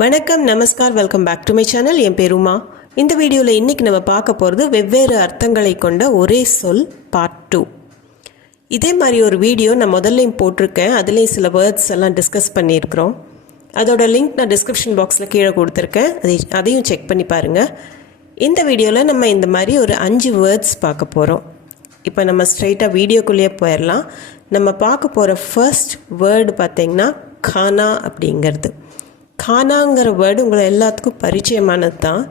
வணக்கம், நமஸ்கார், welcome back to my channel. என் பேர் உமா. இந்த வீடியோவில் இன்றைக்கி நம்ம பார்க்க போகிறது வெவ்வேறு அர்த்தங்களை கொண்ட ஒரே சொல் பார்ட் 2. இதே மாதிரி ஒரு வீடியோ நான் முதல்லையும் போட்டிருக்கேன். அதுலேயும் சில வேர்ட்ஸ் எல்லாம் டிஸ்கஸ் பண்ணியிருக்கிறோம். அதோட லிங்க் நான் டிஸ்கிரிப்ஷன் பாக்ஸில் கீழே கொடுத்துருக்கேன். அதையும் செக் பண்ணி பாருங்கள். இந்த வீடியோவில் நம்ம இந்த மாதிரி ஒரு 5 வேர்ட்ஸ் பார்க்க போகிறோம். இப்போ நம்ம ஸ்ட்ரைட்டாக வீடியோக்குள்ளேயே போயிடலாம். நம்ம பார்க்க போகிற ஃபர்ஸ்ட் வேர்டு பார்த்திங்கன்னா கானா அப்படிங்கிறது. கானாங்கிற வேர்டு உங்களை எல்லாத்துக்கும் பரிச்சயமானது தான்.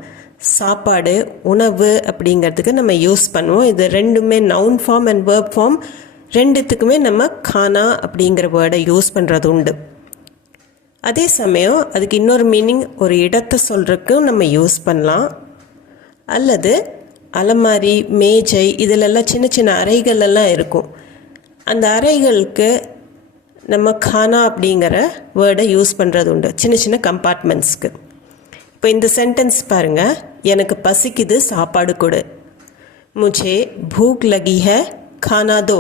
சாப்பாடு, உணவு அப்படிங்கிறதுக்கு நம்ம யூஸ் பண்ணுவோம். இது ரெண்டுமே noun form and verb form ரெண்டுத்துக்குமே நம்ம கானா அப்படிங்கிற வேர்டை யூஸ் பண்ணுறது உண்டு. அதே சமயம் அதுக்கு இன்னொரு மீனிங் ஒரு இடத்தை சொல்கிறதுக்கும் நம்ம யூஸ் பண்ணலாம். அல்லது அலமாரி, மேஜை இதிலெல்லாம் சின்ன சின்ன அறைகள் எல்லாம் இருக்கும். அந்த அறைகளுக்கு நம்ம கானா அப்படிங்கிற வேர்டை யூஸ் பண்ணுறது உண்டு, சின்ன சின்ன கம்பார்ட்மெண்ட்ஸ்க்கு. இப்போ இந்த சென்டென்ஸ் பாருங்கள். எனக்கு பசிக்குது, சாப்பாடு கொடு. முझे भूख लगी है, खाना दो.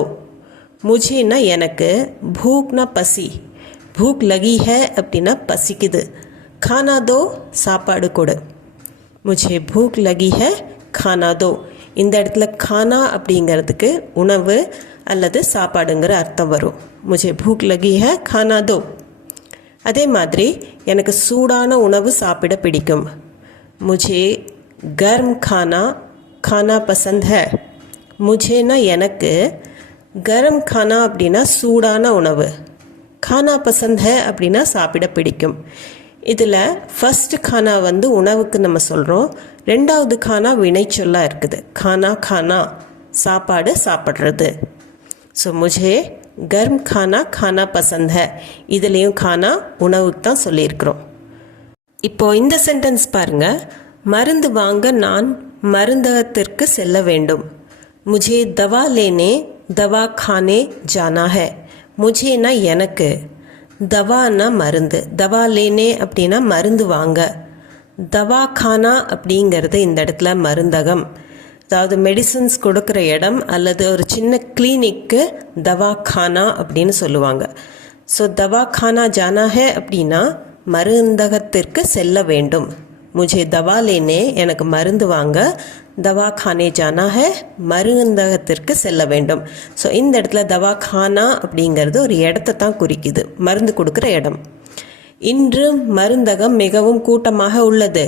முझேனா எனக்கு, भूखனா பசி, भूख लगी है அப்படின்னா பசிக்குது, खाना दो சாப்பாடு கொடு. मुझे भूख लगी है, खाना दो. இந்த இடத்துல கானா அப்படிங்கிறதுக்கு உணவு அல்லது சாப்பாடுங்கிற அர்த்தம் வரும். मुझे भूख लगी है, खाना दो. அதே மாதிரி எனக்கு சூடான உணவு சாப்பிட பிடிக்கும். मुझे गर्म खाना खाना पसंद है. मुझेனா எனக்கு, கரம் खाना அப்படின்னா சூடான உணவு, खाना पसंद है அப்படின்னா சாப்பிட பிடிக்கும். இதில் ஃபஸ்ட்டு கானா உணவுக்கு நம்ம சொல்கிறோம். ரெண்டாவது கானா வினைச்சொல்லாக இருக்குது. கானா கானா சாப்பாடு, சாப்பிட்றது. ஸோ முझे गर्म खाना खाना पसंद है. இதுலேயும் கானா உணவுக்கு தான் சொல்லியிருக்கிறோம். இப்போது இந்த சென்டென்ஸ் பாருங்கள். மருந்து வாங்க நான் மருந்தகத்திற்கு செல்ல வேண்டும். मुझे दवा लेने दवा खाने जाना है. मुझेனா எனக்கு, தவானா மருந்து, தவா லேனே அப்படின்னா மருந்து வாங்க, தவா கானா அப்படிங்கிறது இந்த இடத்துல மருந்தகம், அதாவது மெடிசன்ஸ் கொடுக்குற இடம் அல்லது ஒரு சின்ன கிளினிக்கு தவா கானா அப்படின்னு சொல்லுவாங்க. ஸோ தவா கானா ஜானா ஹே அப்படின்னா மருந்தகத்திற்கு செல்ல வேண்டும். முझे दवा लेने எனக்கு மருந்து வாங்க, தவா खाने जाना है மருந்தகத்திற்கு செல்ல வேண்டும். ஸோ இந்த இடத்துல தவா खाना அப்படிங்கிறது ஒரு இடத்தை தான் குறிக்குது, மருந்து கொடுக்குற இடம். இன்று மருந்தகம் மிகவும் கூட்டமாக உள்ளது.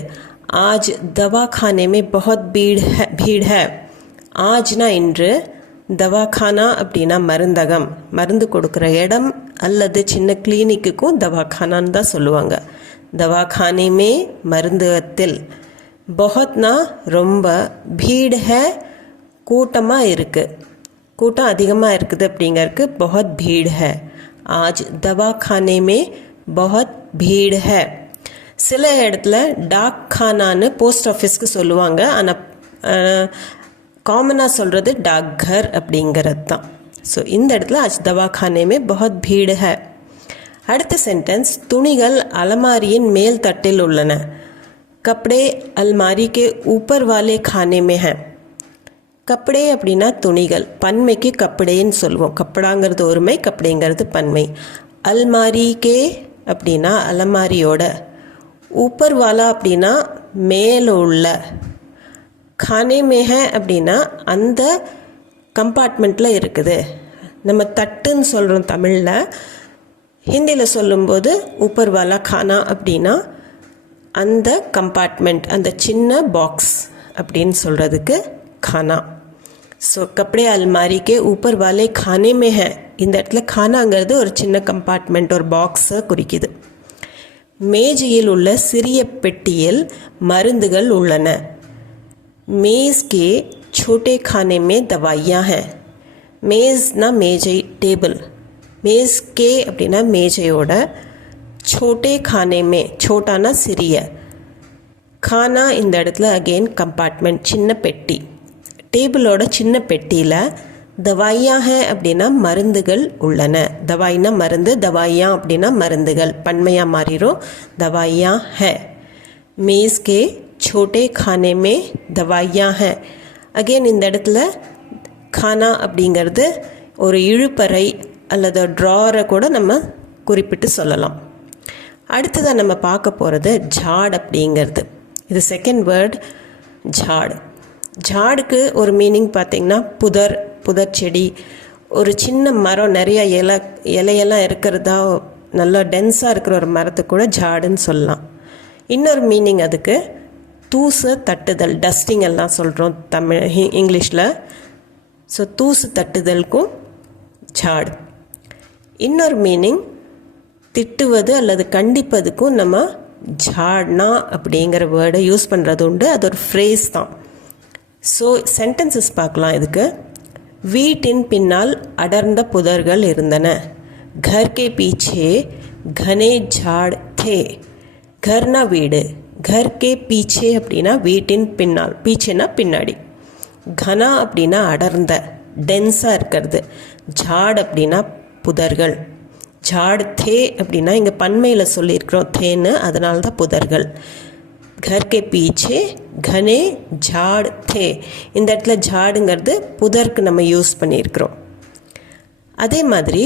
आज दवा खाने में बहुत भीड़ है. ஆஜ்னா இன்று, தவா खाना அப்படின்னா மருந்தகம், மருந்து கொடுக்குற இடம் அல்லது சின்ன கிளினிக்குக்கும் தவா खानाன்னு தான் சொல்லுவாங்க. दवा खाने में மருந்தகத்தில், बहुतना ரொம்ப, भीड़ है கூட்டமாக இருக்குது, கூட்டம் அதிகமாக இருக்குது அப்படிங்கிறதுக்கு बहुत भीड़ है. आज दवा खाने में बहुत भीड़ है. சில இடத்துல டாக் खानाன்னு போஸ்ட் ஆஃபீஸ்க்கு சொல்லுவாங்க. ஆனால் காமனாக சொல்கிறது டாக் घर அப்படிங்கிறது தான். ஸோ இந்த இடத்துல आज दवा खाने में बहुत भीड़ है. அடுத்த சென்டென்ஸ், துணிகள் அலமாரியின் மேல் தட்டில் உள்ளன. கப்படே அல்மாரி கே ஊப்பர் வாலே खाने में है. கப்படே அப்படின்னா துணிகள், பன்மைக்கு கப்படேன்னு சொல்லுவோம். கப்படாங்கிறது ஒருமை, கப்படேங்கிறது பன்மை. அல்மாரி கே அப்படின்னா அலமாரியோட, ஊப்பர் வாலா அப்படின்னா மேலே உள்ள, खाने में है அப்படின்னா அந்த கம்பார்ட்மெண்ட்டில் இருக்குது. நம்ம தட்டுன்னு சொல்கிறோம் தமிழில், ஹிந்தியில் சொல்லும்போது ஊப்பர் வாலா खाना அப்படின்னா அந்த கம்பார்ட்மெண்ட், அந்த சின்ன பாக்ஸ் அப்படின்னு சொல்கிறதுக்கு खाना. ஸோ கப்படே அல்மாரி கே ஊப்பர் வாலே खाने में है. இந்த இடத்துல खानाங்கிறது ஒரு சின்ன கம்பார்ட்மெண்ட், ஒரு பாக்ஸை குறிக்குது. மேஜையில் உள்ள சிறிய பெட்டியில் மருந்துகள் உள்ளன. மேஸ் கே छोटे खाने में दवाइयाँ हैं. மேஸ்னா மேஜை, டேபிள். மேஸ் கே அப்படின்னா மேஜையோட, छोटे खाने में छोटाனா சிறிய, खाना இந்த இடத்துல அகெயின் கம்பார்ட்மெண்ட், சின்ன பெட்டி. டேபிளோட சின்ன பெட்டியில் दवाइयाँ हैं அப்படின்னா மருந்துகள் உள்ளன. दवाइना மருந்து, दवाइयाँ அப்படின்னா மருந்துகள், பன்மையாக மாறிடும், दवाइयाँ हैं. मेज़ के छोटे खाने में दवाइयाँ हैं. அகெயின் இந்த இடத்துல खाना அப்படிங்கிறது ஒரு இழுப்பறை அல்லது ட்ராரை கூட நம்ம குறிப்பிட்டு சொல்லலாம். அடுத்ததாக நம்ம பார்க்க போகிறது ஜாட் அப்படிங்கிறது. இது செகண்ட் வேர்ட் ஜாட். ஜாடுக்கு ஒரு மீனிங் பார்த்திங்கன்னா புதர் செடி, ஒரு சின்ன மரம் நிறைய இலையெல்லாம் இருக்கிறதா நல்லா டென்ஸாக இருக்கிற ஒரு மரத்துக்கு கூட ஜாடுன்னு சொல்லலாம். இன்னொரு மீனிங் அதுக்கு தூசு தட்டுதல், டஸ்டிங் எல்லாம் சொல்கிறோம் இங்கிலீஷில். ஸோ தூசு தட்டுதலுக்கும் ஜாடு. இன்னொரு மீனிங் திட்டுவது அல்லது கண்டிப்பதுக்கும் நம்ம ஜாட்னா அப்படிங்கிற வேர்டை யூஸ் பண்ணுறது உண்டு. அது ஒரு ஃப்ரேஸ் தான். ஸோ சென்டென்சஸ் பார்க்கலாம் இதுக்கு. வீட்டின் பின்னால் அடர்ந்த புதர்கள் இருந்தன. घर के पीछे घने झाड़ थे. घरना வீடு, घर के पीछे அப்படின்னா வீட்டின் பின்னால், பீச்சேனா பின்னாடி, கனா அப்படின்னா அடர்ந்த டென்ஸாக இருக்கிறது, ஜாட் அப்படின்னா புதர்கள், ஜாட் தே அப்படின்னா இங்கே பன்மையில் சொல்லியிருக்கிறோம் தேன்னு, அதனால தான் புதர்கள். घर के पीछे घने झाड़ थे. இந்த இடத்துல ஜாடுங்கிறது புதருக்கு நம்ம யூஸ் பண்ணியிருக்கிறோம். அதே மாதிரி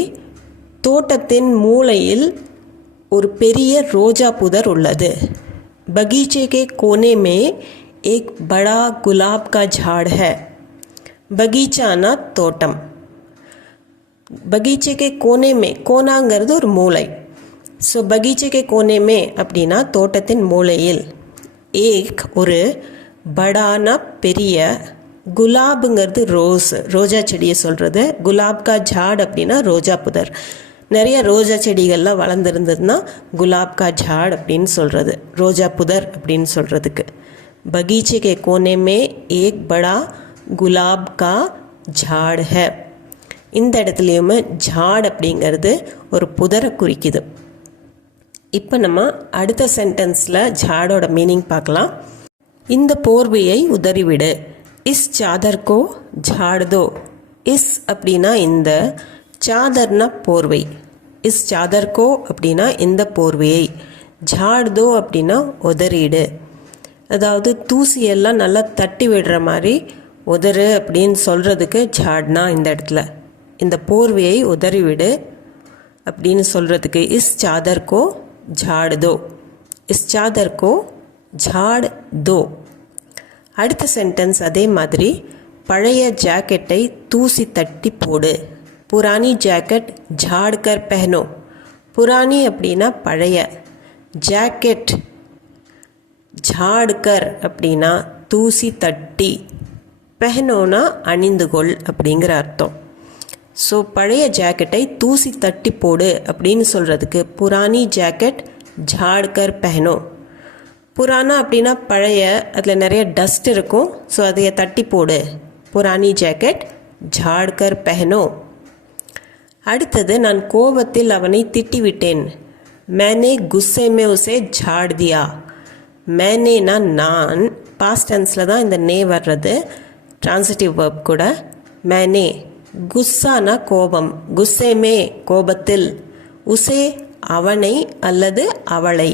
தோட்டத்தின் மூலையில் ஒரு பெரிய ரோஜா புதர் உள்ளது. बगीचे के कोने में एक बड़ा गुलाब का झाड़ है. बगीचाना தோட்டம். बगीचे के कोने में, கோனாங்கிறது ஒரு மூலை. ஸோ बगीचे के कोने में அப்படின்னா தோட்டத்தின் மூலையில், ஏக் ஒரு, படானா பெரிய, குலாபுங்கிறது ரோஜா செடியை சொல்கிறது, குலாப் கா ஜாட் அப்படின்னா ரோஜா புதர். நிறைய ரோஜா செடிகள்லாம் வளர்ந்துருந்ததுன்னா குலாப் கா ஜாட் அப்படின்னு சொல்கிறது, ரோஜா புதர் அப்படின்னு சொல்கிறதுக்கு. பகீச்சே கே கோனே மே ஏக் படா குலாப் கா ஜாட் ஹை. இந்த இடத்துலையுமே ஜாட் அப்படிங்கிறது ஒரு புதரை குறிக்குது. இப்போ நம்ம அடுத்த சென்டென்ஸில் ஜாடோட மீனிங் பார்க்கலாம். இந்த போர்வையை உதறிவிடு. இஸ் சாதர்கோ ஜாடுதோ. இஸ் அப்படின்னா இந்த, சாதர்னா போர்வை. இஸ் சாதர்கோ அப்படின்னா இந்த போர்வையை, ஜாடுதோ அப்படின்னா உதறிடு. அதாவது தூசியெல்லாம் நல்லா தட்டி விடுற மாதிரி உதறு அப்படின்னு சொல்கிறதுக்கு ஜாட்னா இந்த இடத்துல இந்த போர்வையை உதறிவிடு அப்படின்னு சொல்கிறதுக்கு இஸ் சாதர்கோ झाड़ दो. इस चादर को झाड़ दो. அடுத்த சென்டென்ஸ் அதே மாதிரி, பழைய ஜாக்கெட்டை தூசி தட்டி போடு. புராணி ஜாக்கெட் झाड़ कर पहनो. புராணி அப்படின்னா பழைய, ஜாக்கெட் झाड़ कर அப்படின்னா தூசி தட்டி, பஹனோனா அணிந்துகொள் அப்படிங்கிற அர்த்தம். ஸோ பழைய ஜாக்கெட்டை தூசி தட்டி போடு அப்படின்னு சொல்கிறதுக்கு புராணி ஜாக்கெட் ஜாட்கர் பஹனோ. புராணா அப்படின்னா பழைய, அதில் நிறைய டஸ்ட் இருக்கும், ஸோ அதைய தட்டி போடு, புராணி ஜாக்கெட் ஜாட்கர் பஹனோ. அடுத்தது, நான் கோபத்தில் அவனை திட்டிவிட்டேன். மேனே குஸ்ஸே மே உசே ஜாட் தியா. மேனேனா நான், பாஸ்ட் டென்ஸில் தான் இந்த நே வர்றது, ட்ரான்சிட்டிவ் வேர்ப் கூட. மேனே குஸ்ஸானா கோபம், குஸ்ஸேமே கோபத்தில், உசே அவனை அல்லது அவளை,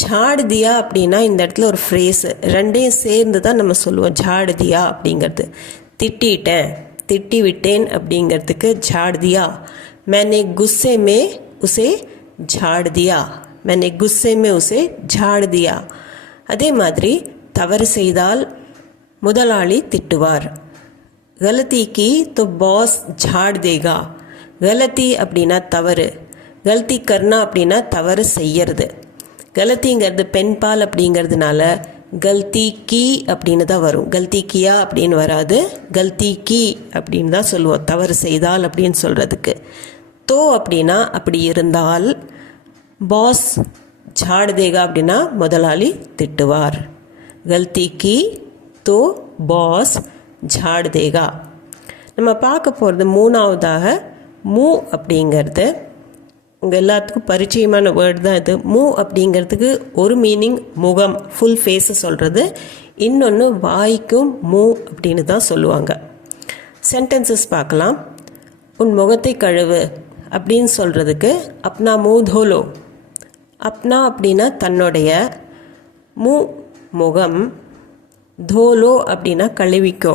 ஜாடு தியா அப்படின்னா இந்த இடத்துல ஒரு ஃப்ரேஸ், ரெண்டையும் சேர்ந்து தான் நம்ம சொல்லுவோம் ஜாடு தியா அப்படிங்கிறது. திட்டிட்டேன், திட்டி விட்டேன் அப்படிங்கிறதுக்கு ஜாடு தியா. मैंने गुस्से में उसे झाड़ दिया. मैंने गुस्से में उसे झाड़ दिया. அதே மாதிரி தவறு செய்தால் முதலாளி திட்டுவார். गलती की तो बॉस झाड़ देगा. गलती அப்படின்னா தவறு, கல்தி கர்னா அப்படின்னா தவறு செய்யறது. கலத்திங்கிறது பெண்பால் அப்படிங்கிறதுனால கல்தி கி அப்படின்னு தான் வரும், கல்தி கியா அப்படின்னு வராது, கல்தி கி அப்படின்னு தான் சொல்லுவோம் தவறு செய்தால் அப்படின்னு சொல்கிறதுக்கு. தோ அப்படின்னா அப்படி இருந்தால், பாஸ் झाड़ देगा அப்படின்னா முதலாளி திட்டுவார். गलती की तो பாஸ் झाड़ देगा. நம்ம பார்க்க போகிறது மூணாவதாக மூ அப்படிங்கிறது. உங்கள் எல்லாத்துக்கும் பரிச்சயமான வேர்டு தான் இது. மூ அப்படிங்கிறதுக்கு ஒரு மீனிங் முகம், ஃபுல் ஃபேஸை சொல்கிறது, இன்னொன்று வாய்க்கும் மூ அப்படின்னு தான் சொல்லுவாங்க. சென்டென்சஸ் பார்க்கலாம். உன் முகத்தை கழுவு அப்படின்னு சொல்கிறதுக்கு அப்னா மூ தோலோ. அப்னா அப்படின்னா தன்னுடைய, மூ முகம், தோலோ அப்படின்னா கழுவிக்கோ,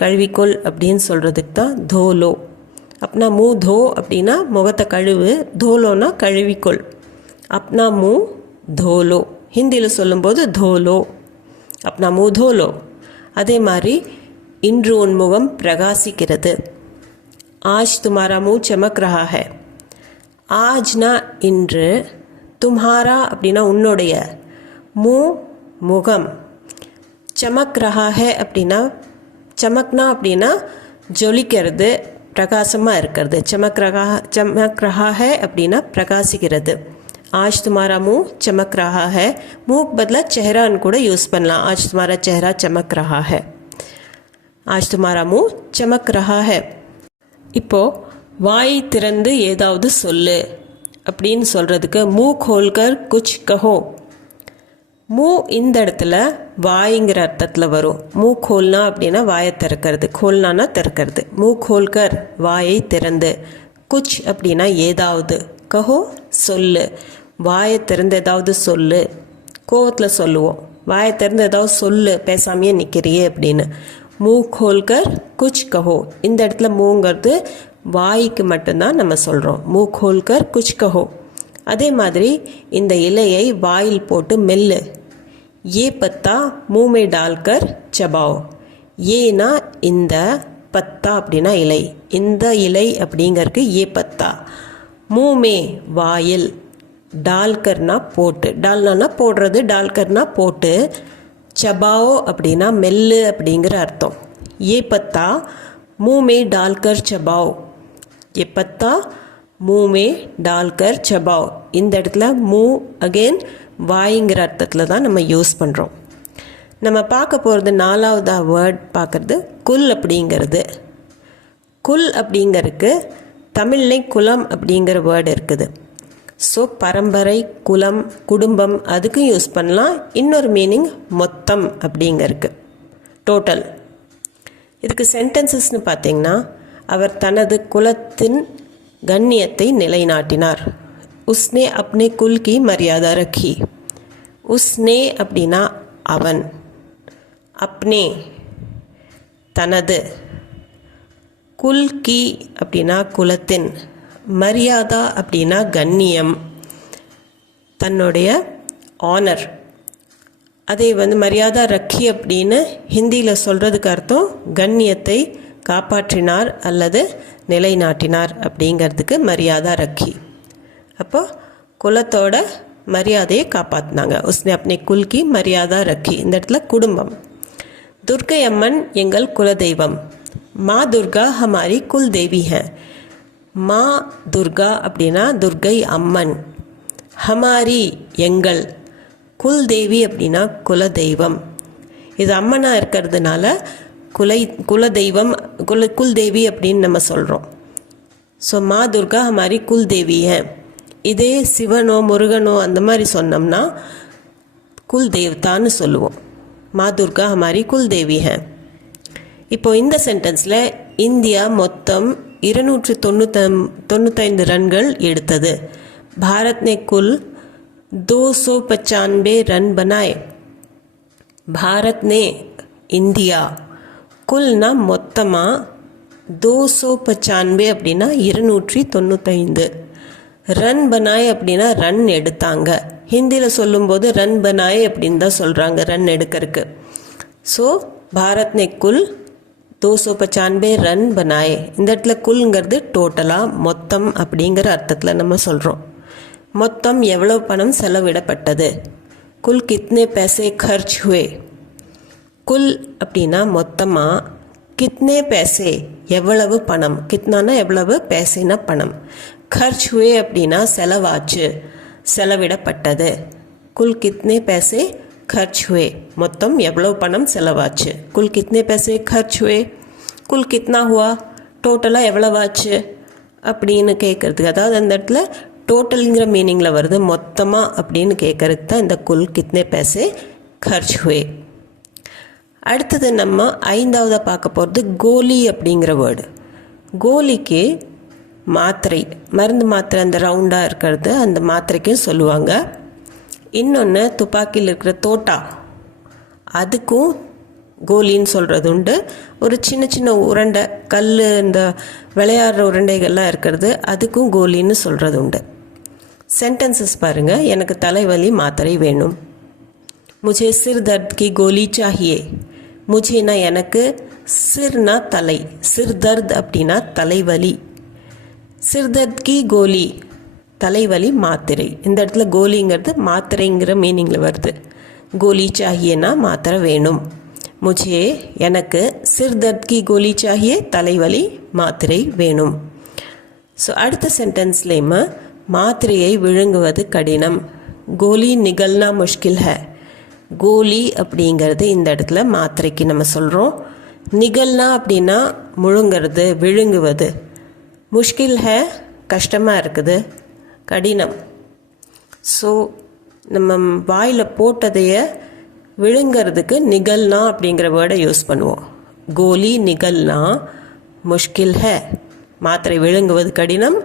கழுவிக்கொள் அப்படின்னு சொல்கிறதுக்கு தான் தோலோ. அப்னா மூ தோ அப்படின்னா முகத்தை கழுவு, தோலோனா கழுவிக்கொள். अपना मुंह धो लो, ஹிந்தியில் சொல்லும்போது தோலோ, अपना मुंह धो लो. அதே மாதிரி இன்று உன் முகம் பிரகாசிக்கிறது, आज तुम्हारा मुंह चमक रहा है. ஆஜ்னா இன்று, தும்ஹாரா அப்படின்னா உன்னுடைய, மூ முகம், சமக் ரஹா ஹே அப்படின்னா, சமக்னா அப்படின்னா ஜொலிக்கிறது, பிரகாசமாக இருக்கிறது. சமக் ரஹா ஹே அப்படின்னா பிரகாசிக்கிறது. आज तुम्हारा मुंह चमक रहा है, मुंह बदला चेहराன்னு கூட யூஸ் பண்ணலாம். आज तुम्हारा चेहरा चमक रहा है, आज तुम्हारा मुंह चमक रहा है. இப்போது வாய் திறந்து ஏதாவது சொல்லு அப்படின்னு சொல்கிறதுக்கு மூ கோல்கர் குச் கஹோ. மூ இந்த இடத்துல வாய்ங்கிற அர்த்தத்தில் வரும். மூ கோல்னா அப்படின்னா வாயை திறக்கிறது, கோல்னானா திறக்கிறது. மூ கோல்கர் வாயை திறந்து, குச் அப்படின்னா ஏதாவது, கஹோ சொல்லு, வாயை திறந்து ஏதாவது சொல்லு. கோவத்தில் சொல்லுவோம், வாயை திறந்து ஏதாவது சொல்லு, பேசாமையே நிற்கிறியே அப்படின்னு. மூ கோல்கர் குச் கஹோ. இந்த இடத்துல மூங்கிறது வாய்க்கு மட்டும்தான் நம்ம சொல்கிறோம். மூ கோல்கர் குச் கஹோ. அதே மாதிரி இந்த இலையை வாயில் போட்டு மெல்லு. ஏ பத்தா மூமே டால்கர் சபாவ். ஏனா இந்த, பத்தா அப்படின்னா இலை, இந்த இலை அப்படிங்கிறதுக்கு ஏ பத்தா. மூமே வாயில், டால்கர்னா போட்டு, டால்னா போடுறது, டால்கர்னா போட்டு, சபாவோ அப்படின்னா மெல்லு அப்படிங்கிற அர்த்தம். ஏ பத்தா மூமே டால்கர் சபாவ். ஏ பத்தா மூமே டால்கர் சபாவ். இந்த இடத்துல மூ அகெயின் வாய்ங்கிற அர்த்தத்தில் தான் நம்ம யூஸ் பண்ணுறோம். நம்ம பார்க்க போகிறது 4வது வேர்ட் பார்க்குறது குல் அப்படிங்கிறது. குல் அப்படிங்கிறதுக்கு தமிழ்லேயும் குலம் அப்படிங்கிற வேர்டு இருக்குது. ஸோ பரம்பரை, குலம், குடும்பம் அதுக்கும் யூஸ் பண்ணலாம். இன்னொரு மீனிங் மொத்தம் அப்படிங்கிறதுக்கு, டோட்டல். இதுக்கு சென்டென்சஸ்னு பார்த்திங்கன்னா, அவர் தனது குலத்தின் கண்ணியத்தை நிலைநாட்டினார். உஸ்னே அப்னே குல் கி மரியாதா ரக்கி. உஸ்னே அப்படின்னா அவன், அப்னே தனது, குல் கி அப்படின்னா குலத்தின், மரியாதா அப்படின்னா கண்ணியம், தன்னுடைய ஆனர். அதே மரியாதா ரக்கி அப்படின்னு ஹிந்தியில் சொல்கிறதுக்கு அர்த்தம் கண்ணியத்தை காப்பாற்றினார் அல்லது நிலைநாட்டினார் அப்படிங்கிறதுக்கு மரியாதா ரக்கி. அப்போ குலத்தோட மரியாதையை காப்பாற்றினாங்க. உஸ்னே அப்னே குல் கி மரியாதா ரக்கி. இந்த இடத்துல குடும்பம். துர்கை அம்மன் எங்கள் குலதெய்வம். மா துர்கா ஹமாரி குல் தேவி ஹே. மா துர்கா அப்படின்னா துர்கை அம்மன், ஹமாரி எங்கள், குல் தேவி அப்படின்னா குலதெய்வம். இது அம்மனாக இருக்கிறதுனால குலதெய்வம், குல் தேவி அப்படின்னு நம்ம சொல்கிறோம். ஸோ மா துர்கா ஹமாரி குல் தேவி ஹே. இதே சிவனோ முருகனோ அந்த மாதிரி சொன்னோம்னா குல் தேவதான்னு சொல்லுவோம். மா துர்கா ஹமாரி குல் தேவி ஹே. இப்போது இந்த சென்டென்ஸில் இந்தியா மொத்தம் 295 ரன்கள் எடுத்தது. பாரத் நே குல் 295 ரன் பனாயே. பாரத் நே இந்தியா, குல்னா மொத்தமாக, 295 அப்படின்னா 295, ரன் பனாயே அப்படின்னா ரன் எடுத்தாங்க. ஹிந்தியில் சொல்லும்போது ரன் பனாயே அப்படின்னு தான் சொல்கிறாங்க, ரன் எடுக்கிறதுக்கு. ஸோ பாரத் நே குல் 295 ரன் பனாயே. இந்த இடத்துல குல்ங்கிறது டோட்டலாக மொத்தம் அப்படிங்கிற அர்த்தத்தில் நம்ம சொல்கிறோம். மொத்தம் எவ்வளோ பணம் செலவிடப்பட்டது. குல் கித்னே பேசே खर्च हुए. குல் அப்படின்னா மொத்தமாக, கித்னே பேசே எவ்வளவு பணம், கித்னானா எவ்வளவு, பேசேனா பணம், खर्च हुए அப்படின்னா செலவாச்சு, செலவிடப்பட்டது. குல் கித்னே பேசே खर्च हुए, மொத்தம் எவ்வளோ பணம் செலவாச்சு. குல் கித்னே பேசே खर्च हुए. குல் கித்னா हुआ, டோட்டலாக எவ்வளவாச்சு அப்படின்னு கேட்குறதுக்கு, அதாவது அந்த இடத்துல டோட்டலுங்கிற மீனிங்கில் வருது, மொத்தமாக அப்படின்னு கேட்குறதுக்கு தான் இந்த குல் கித்னே பேசே खर्च हुए. அடுத்தது நம்ம 5வது பார்க்க போகிறது கோலி அப்படிங்கிற வேர்டு. கோலிக்கு மாத்திரை, மருந்து மாத்திரை, அந்த ரவுண்டாக இருக்கிறது, அந்த மாத்திரைக்கும் சொல்லுவாங்க. இன்னொன்று துப்பாக்கியில் இருக்கிற தோட்டா, அதுக்கும் கோலின்னு சொல்கிறது உண்டு. ஒரு சின்ன சின்ன உருண்டை, கல், இந்த விளையாடுற உருண்டைகள்லாம் இருக்கிறது, அதுக்கும் கோலின்னு சொல்கிறது உண்டு. சென்டென்சஸ் பாருங்கள். எனக்கு தலைவலி மாத்திரை வேணும். मुझे सिर दर्द की गोली चाहिए. मुझेனா எனக்கு, சிர்னா தலை, சிர் தர்த் அப்படின்னா தலைவலி. சிர் தர்த் கி கோலி தலைவலி மாத்திரை. இந்த இடத்துல கோலிங்கிறது மாத்திரைங்கிற மீனிங்கில் வருது. கோலி சாஹியேனா மாத்திரை வேணும். முझे எனக்கு சிர் தர்த் கி கோலி சாஹியே தலைவலி மாத்திரை வேணும். ஸோ அடுத்த சென்டென்ஸ்லேயுமே மாத்திரையை விழுங்குவது கடினம். கோலி நிகழ்னா முஷ்கில் ஹை. கோலி அப்படிங்கிறது இந்த இடத்துல மாத்திரைக்கு நம்ம சொல்கிறோம். நிகழ்னா அப்படின்னா முழுங்கிறது, விழுங்குவது. முஷ்கில் ஹை கஷ்டமாக இருக்குது, கடினம். ஸோ நம்ம வாயில் போட்டதைய விழுங்கிறதுக்கு நிகழ்னா அப்படிங்கிற வேர்டை யூஸ் பண்ணுவோம். கோலி நிகழ்னா முஷ்கில் ஹை, மாத்திரை விழுங்குவது கடினம்.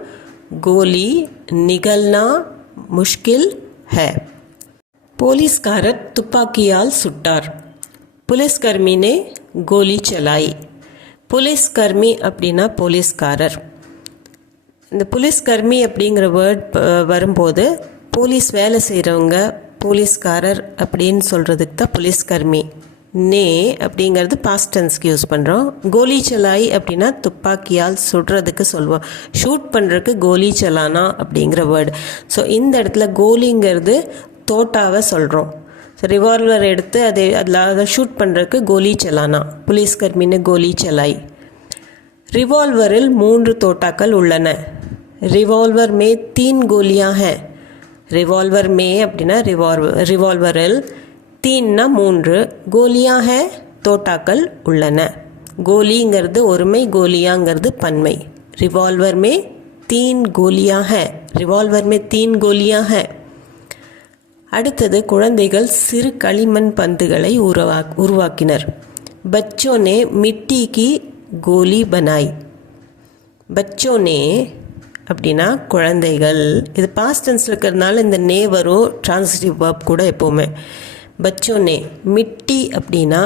கோலி நிகழ்னா முஷ்கில் ஹை. போலீஸ்காரர் துப்பாக்கியால் சுட்டார். புலிஸ்கர்மி ने गोली चलाई. புலிஸ்கர்மி அப்படின்னா போலீஸ்காரர். இந்த புலிஸ்கர்மி அப்படிங்கிற வேர்ட் வரும்போது போலீஸ் வேலை செய்கிறவங்க போலீஸ்காரர் அப்படின்னு சொல்கிறதுக்கு தான் புலிஸ்கர்மி. நே அப்படிங்கிறது பாஸ்ட் டென்ஸ்க்கு யூஸ் பண்ணுறோம். கோலி சலாய் அப்படின்னா துப்பாக்கியால் சுடுறதுக்கு சொல்லுவோம். ஷூட் பண்ணுறதுக்கு கோலி சலானா அப்படிங்கிற வேர்டு. ஸோ இந்த இடத்துல கோலிங்கிறது தோட்டாவை சொல்கிறோம். ஸோ ரிவால்வர் எடுத்து அதை ஷூட் பண்ணுறதுக்கு கோலி சலானா. புலிஸ்கர்மின்னு கோலி சலாய். ரிவால்வரில் 3 தோட்டாக்கள் உள்ளன. ரிவால்வர் மே 3 கோலியா ஹை. ரிவால்வர் மே அப்படின்னா ரிவால்வரில் 3னா 3, கோலியா ஹை தோட்டாக்கள் உள்ளன. கோலிங்கிறது ஒருமை, கோலியாங்கிறது பன்மை. ரிவால்வர் மே 3 கோலியா ஹை. ரிவால்வர் மே 3 கோலியா ஹை. அடுத்தது குழந்தைகள் சிறு களிமண் பந்துகளை உருவாக்கினர். பச்சோனே மிட்டி கி கோலி பனாய். பச்சோனே அப்படின்னா குழந்தைகள். இது பாஸ்ட் டென்ஸில் இருக்கிறதுனால இந்த நே வரும், ட்ரான்சிட்டிவ் வெர்ப் கூட எப்போவுமே. பச்சோனே மிட்டி அப்படின்னா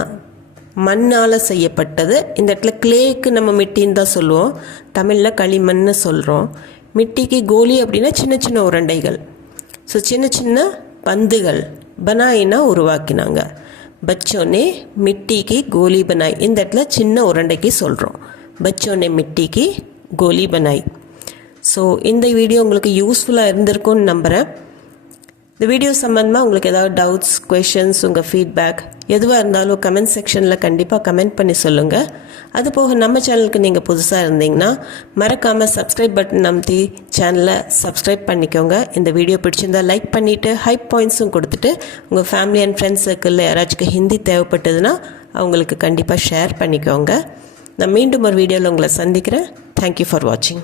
மண்ணால் செய்யப்பட்டது. இந்த இடத்துல கிளேக்கு நம்ம மிட்டின்னு தான் சொல்லுவோம், தமிழில் களிமண்ணு சொல்கிறோம். மிட்டிக்கு கோலி அப்படின்னா சின்ன சின்ன உருண்டைகள். ஸோ சின்ன சின்ன பந்துகள். பனாயினா உருவாக்கினாங்க. பச்சோனே மிட்டிக்கு கோலி பனாய். இந்த இடத்துல சின்ன உருண்டைக்கு சொல்கிறோம். பச்சோனே மிட்டிக்கு கோலி பனாய். ஸோ இந்த வீடியோ உங்களுக்கு யூஸ்ஃபுல்லாக இருந்திருக்கும்னு நம்புகிறேன். இந்த வீடியோ சம்மந்தமாக உங்களுக்கு ஏதாவது டவுட்ஸ், கொஷின்ஸ், உங்கள் ஃபீட்பேக் எதுவாக இருந்தாலும் கமெண்ட் செக்ஷனில் கண்டிப்பாக கமெண்ட் பண்ணி சொல்லுங்கள். அது போக நம்ம சேனலுக்கு நீங்கள் புதுசாக இருந்தீங்கன்னா மறக்காமல் சப்ஸ்கிரைப் பட்டன் அமுத்தி சேனலை சப்ஸ்கிரைப் பண்ணிக்கோங்க. இந்த வீடியோ பிடிச்சிருந்தால் லைக் பண்ணிவிட்டு ஹைப் பாயிண்ட்ஸும் கொடுத்துட்டு உங்கள் ஃபேமிலி அண்ட் ஃப்ரெண்ட்ஸ் சர்க்கிளில் யாராச்சும் ஹிந்தி தேவைப்பட்டதுன்னா அவங்களுக்கு கண்டிப்பாக ஷேர் பண்ணிக்கோங்க. நான் மீண்டும் ஒரு வீடியோவில் உங்களை சந்திக்கிறேன். தேங்க்யூ ஃபார் வாட்சிங்.